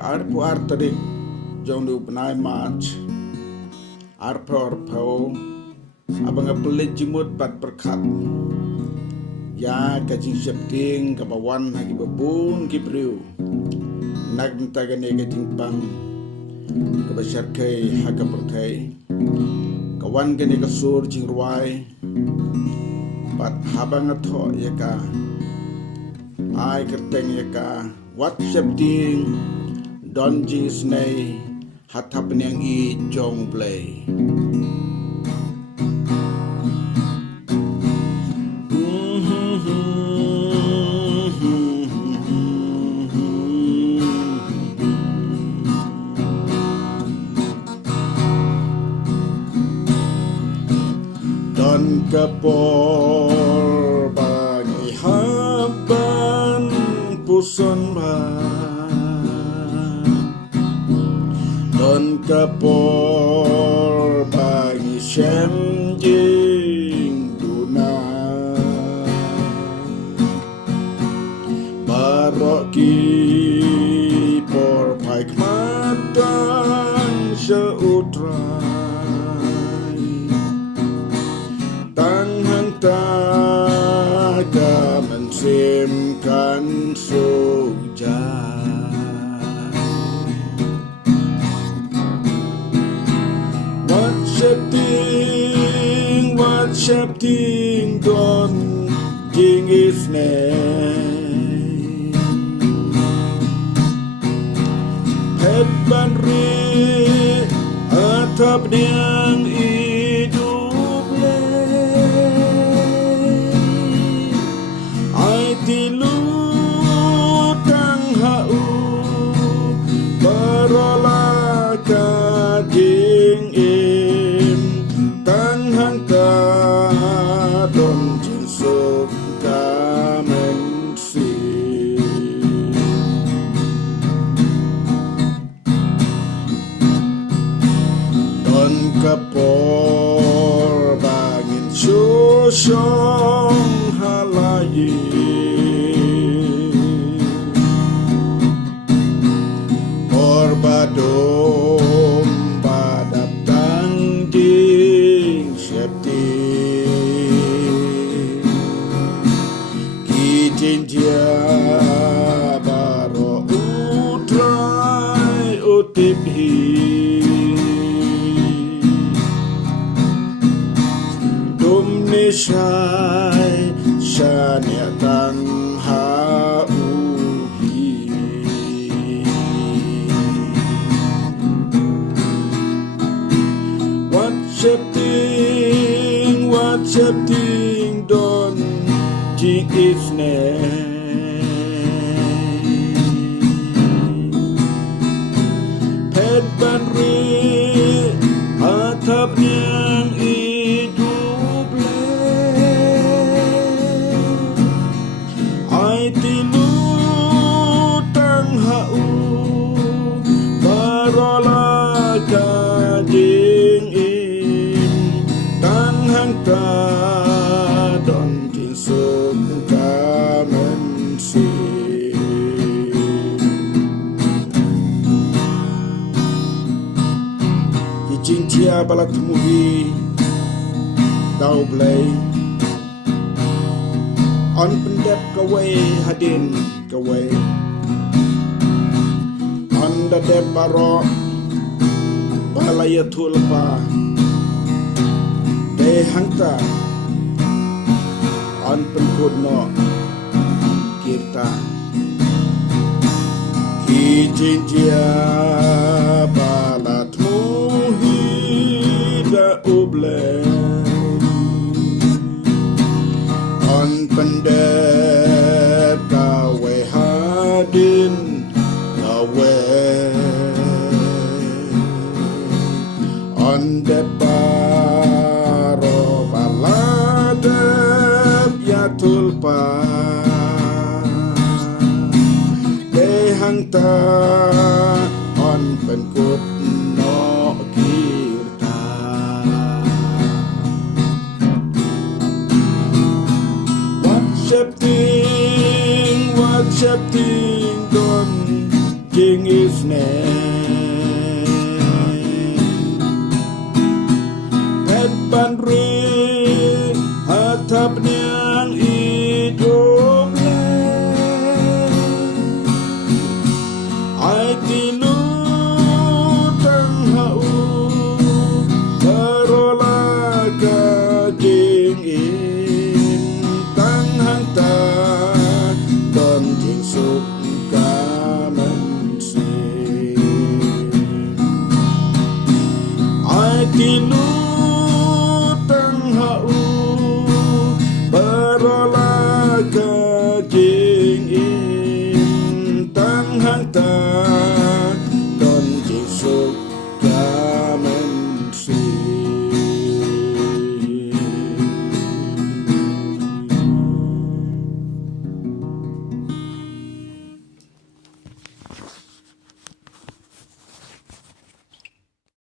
arpo artadik jong du penai march arpo abang pelit jimut pat perkat ya kajing septing kabawan hagi babun kibriu nag mentagane kajing pang kabasar kai haka pertai kawan gane kasur jing ruai pat habang atho yaka ai kerteng yaka WhatsApp ding don jing snai hatap yang i jong play don kapor bagi haban puson ba don kapor bagi shem jing duna baroki por paik matan seutrai taga mensimkan sujai WhatsApp ting don jing isnei pet banri atap niang hidup le ai tilu tang hau barola ka jing im tang hang ka don jin suk ka men si don kapor bangin susong halayi Orbadom badap tangding septi kijin dia baro utrai utiphi dum nishai shania tang hauhi WhatsApp ting don jing isnei pet banri atap yang hidup le ai tilu tang hau barola ka jing im tan hang ta don jin suk ka men si jing tia balat muhi dau blai on pendep kawai hadin kawai on da dep baro balaya tulpa de hangta on penkut no kirta kijin dia balat muhi da uble on pendep kawe hadin kawe on deparo baladep ya tulpa de hangta on penkut no kirta WhatsApp ting don lifting his name แผ่นบันเรือ